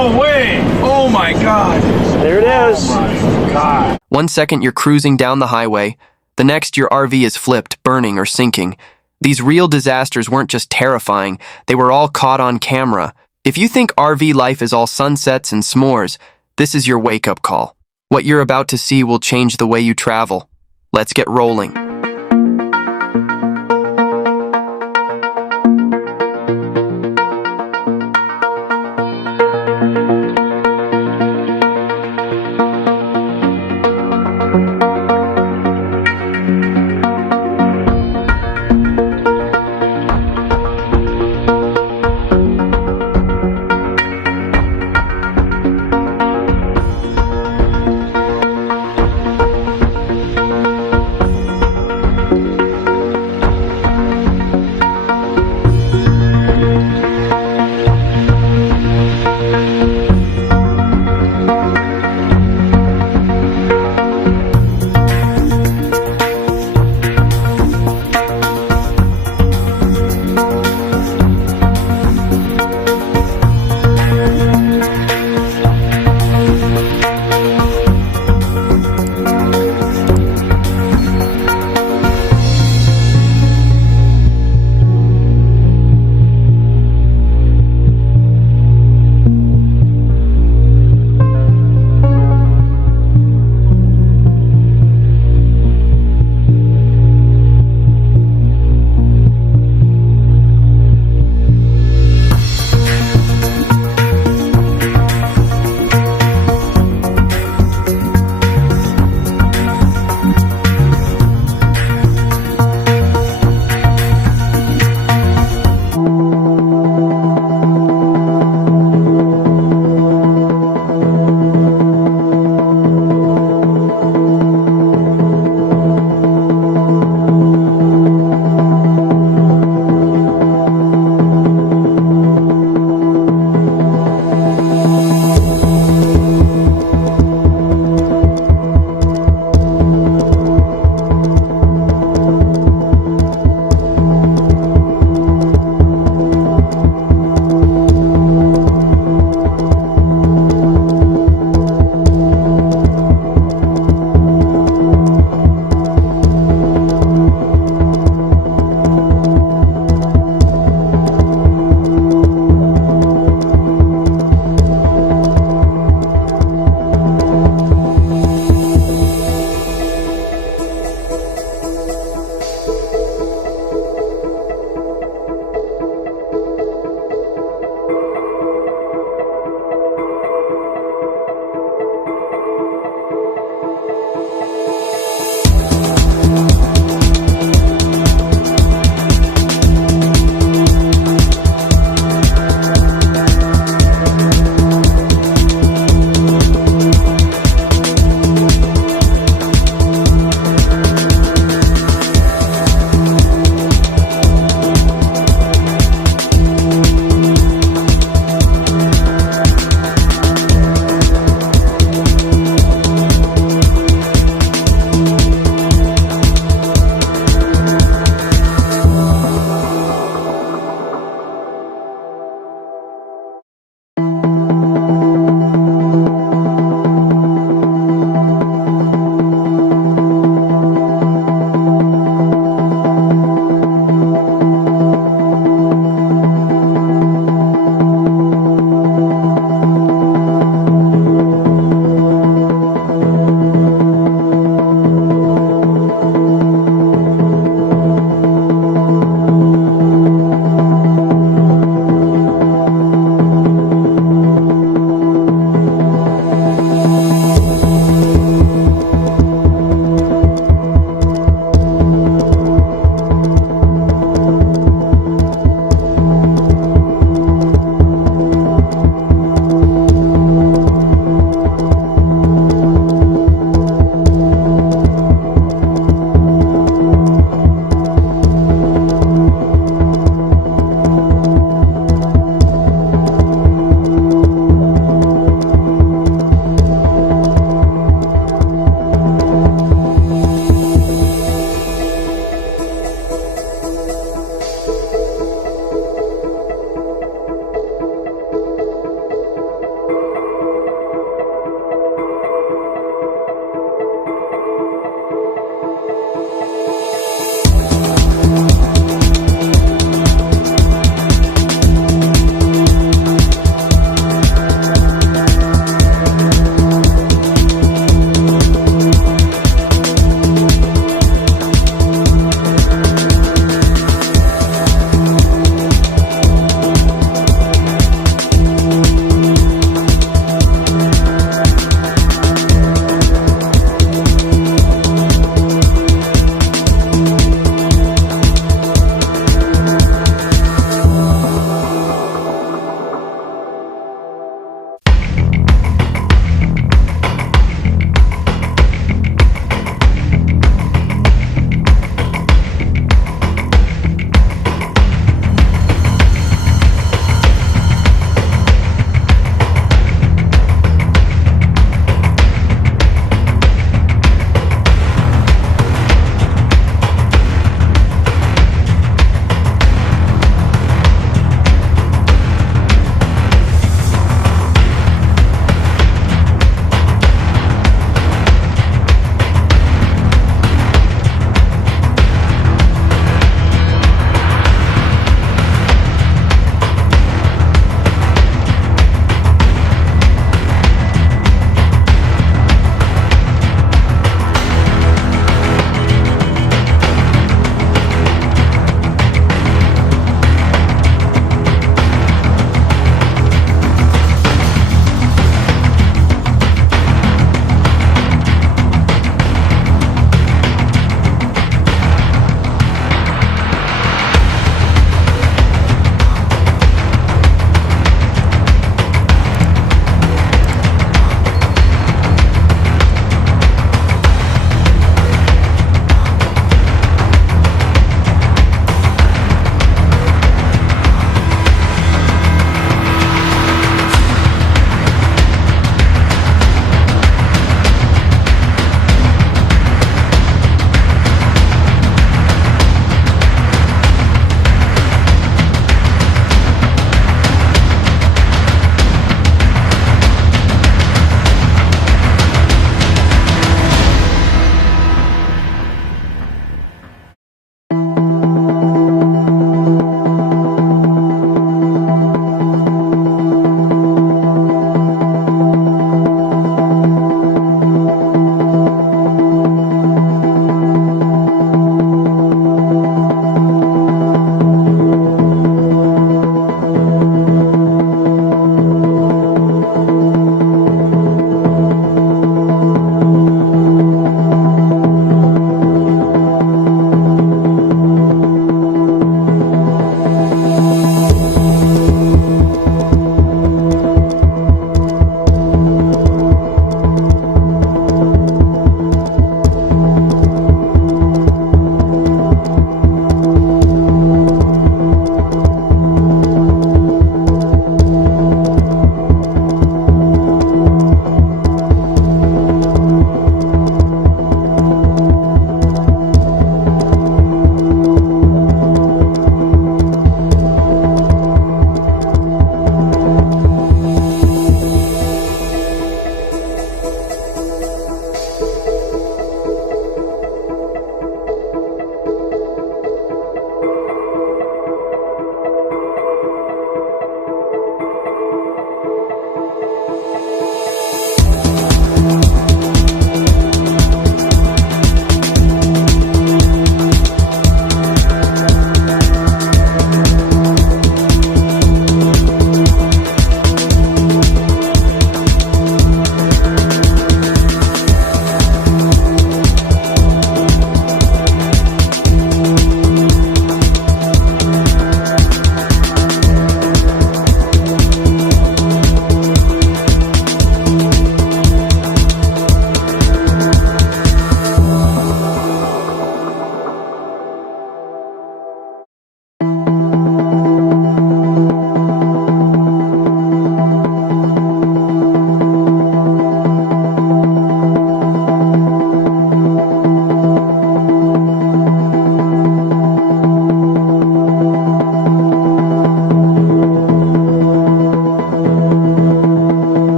No way! Oh my God! There it is. Oh my God! 1 second you're cruising down the highway, the next your RV is flipped, burning or sinking. These real disasters weren't just terrifying, they were all caught on camera. If you think RV life is all sunsets and s'mores, this is your wake-up call. What you're about to see will change the way you travel. Let's get rolling.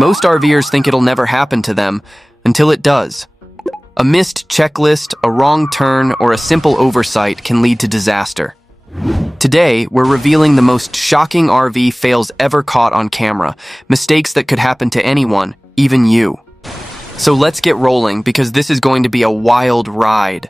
Most RVers think it'll never happen to them until it does. A missed checklist, a wrong turn, or a simple oversight can lead to disaster. Today, we're revealing the most shocking RV fails ever caught on camera, mistakes that could happen to anyone, even you. So let's get rolling, because this is going to be a wild ride.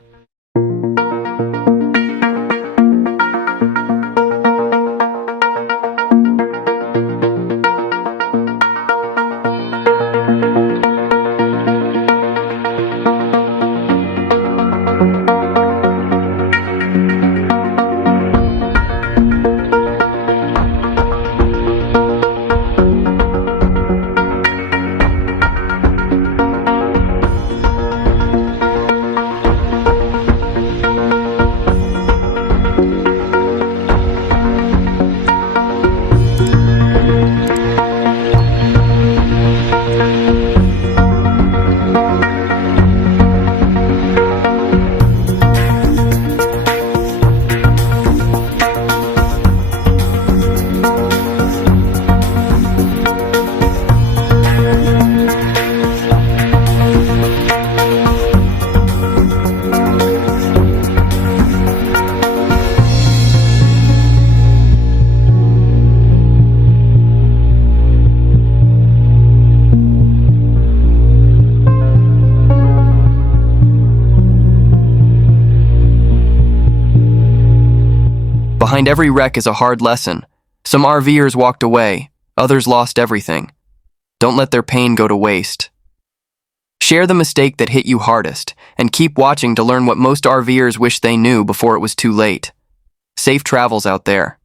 Behind every wreck is a hard lesson. Some RVers walked away, others lost everything. Don't let their pain go to waste. Share the mistake that hit you hardest, and keep watching to learn what most RVers wish they knew before it was too late. Safe travels out there.